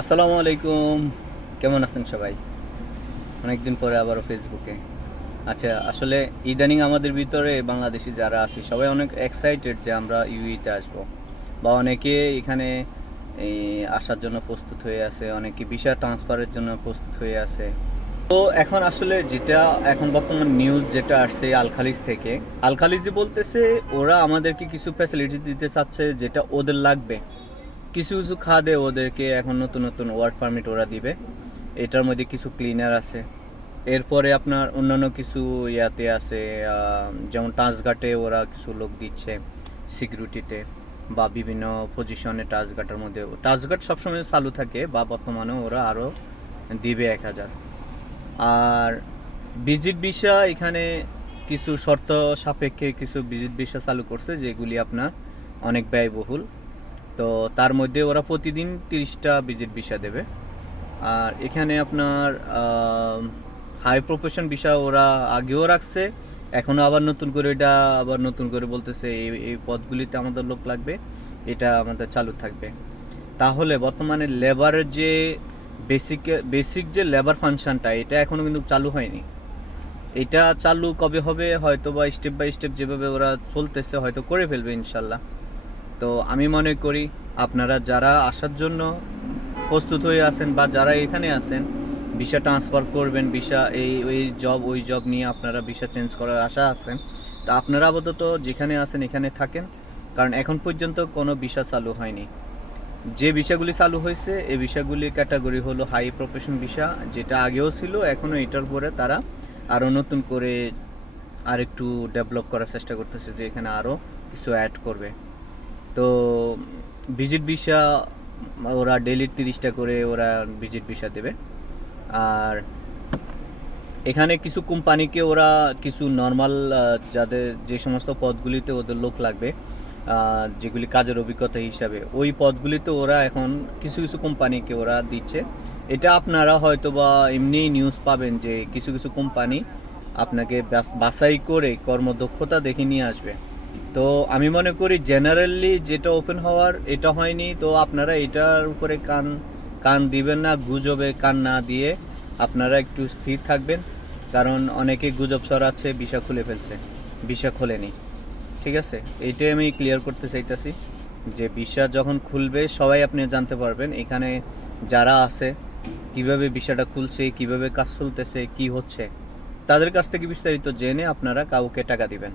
আসসালামু আলাইকুম। কেমন আছেন সবাই? অনেকদিন পরে আবারও ফেসবুকে। আচ্ছা, আসলে ইদানিং আমাদের ভিতরে বাংলাদেশি যারা আছি সবাই অনেক এক্সাইটেড যে আমরা ইউইতে আসব, বা অনেকে এখানে এই আসার জন্য প্রস্তুত হয়ে আছে, অনেকে ভিসা ট্রান্সফারের জন্য প্রস্তুত হয়ে আছে। তো এখন আসলে যেটা এখন বর্তমান নিউজ যেটা আসছে আল খালিজ থেকে, আল খালিজি বলতেছে ওরা আমাদেরকে কিছু ফ্যাসিলিটি দিতে চাচ্ছে যেটা ওদের লাগবে। কিছু কিছু খাদে ওদেরকে এখন নতুন নতুন ওয়ার্ক পারমিট ওরা দিবে। এটার মধ্যে কিছু ক্লিনার আছে। এরপরে আপনার অন্যান্য কিছু ইয়াতে আছে, যেমন টাচঘাটে ওরা কিছু লোক দিচ্ছে সিকিউরিটিতে, বা বিভিন্ন পজিশনে টাচঘাটের মধ্যে। টাচঘাট সবসময় চালু থাকে, বা বর্তমানে ওরা আরও দিবে 1,000। আর ভিজিট ভিসা এখানে কিছু শর্ত সাপেক্ষে কিছু ভিজিট ভিসা চালু করছে, যেগুলি আপনার অনেক ব্যয়বহুল। তো তার মধ্যে ওরা প্রতিদিন 30টা ভিজিট ভিসা দেবে। আর এখানে আপনার হাই প্রফেশন ভিসা ওরা আগেও রাখছে, এখনও আবার নতুন করে এটা আবার নতুন করে বলতেছে এই এই পদগুলিতে আমাদের লোক লাগবে, এটা আমাদের চালু থাকবে। তাহলে বর্তমানে লেবারের যে বেসিক বেসিক যে লেবার ফাংশনটা, এটা এখনও কিন্তু চালু হয়নি। এটা চালু কবে হবে হয়তো বা স্টেপ বাই স্টেপ যেভাবে ওরা চলতেছে হয়তো করে ফেলবে ইনশাল্লাহ। তো আমি মনে করি আপনারা যারা আসার জন্য প্রস্তুত হয়ে আছেন, বা যারা এখানে আছেন ভিসা ট্রান্সফার করবেন, ভিসা এই ওই জব ওই জব নিয়ে আপনারা ভিসা চেঞ্জ করার আশা আছেন, তো আপনারা আপাতত যেখানে আছেন এখানে থাকেন। কারণ এখন পর্যন্ত কোনো ভিসা চালু হয়নি। যে ভিসাগুলি চালু হয়েছে এই ভিসাগুলির ক্যাটাগরি হলো হাই প্রফেশন ভিসা, যেটা আগেও ছিল, এখনও এটার পরে তারা আরও নতুন করে আরেকটু ডেভেলপ করার চেষ্টা করতেছে, যে এখানে আরও কিছু অ্যাড করবে। তো ভিজিট ভিসা ওরা ডেইলি 30টা করে ওরা ভিজিট ভিসা দেবে। আর এখানে কিছু কোম্পানিকে ওরা কিছু নর্মাল, যাদের যে সমস্ত পদগুলিতে ওদের লোক লাগবে, যেগুলি কাজের অভিজ্ঞতা হিসাবে, ওই পদগুলিতে ওরা এখন কিছু কিছু কোম্পানিকে ওরা দিচ্ছে। এটা আপনারা হয়তো বা এমনি নিউজ পাবেন যে কিছু কিছু কোম্পানি আপনাকে বাছাই করে কর্মদক্ষতা দেখে নিয়ে আসবে। তো আমি মনে করি জেনারেলি যেটা ওপেন হওয়ার এটা হয়নি, তো আপনারা এটার উপরে কান কান দিবেন না, গুজবে কান না দিয়ে আপনারা একটু স্থির থাকবেন। কারণ অনেকে গুজব ছড়াচ্ছে ভিসা খুলে ফেলছে, ভিসা খোলেনি। ঠিক আছে, এইটাই আমি ক্লিয়ার করতে চাইতেছি যে ভিসা যখন খুলবে সবাই আপনি জানতে পারবেন এখানে যারা আছে কিভাবে ভিসাটা খুলছে, কিভাবে কাজ চলতেছে, কি হচ্ছে। তাদের কাছ থেকে বিস্তারিত জেনে আপনারা কাউকে টাকা দিবেন।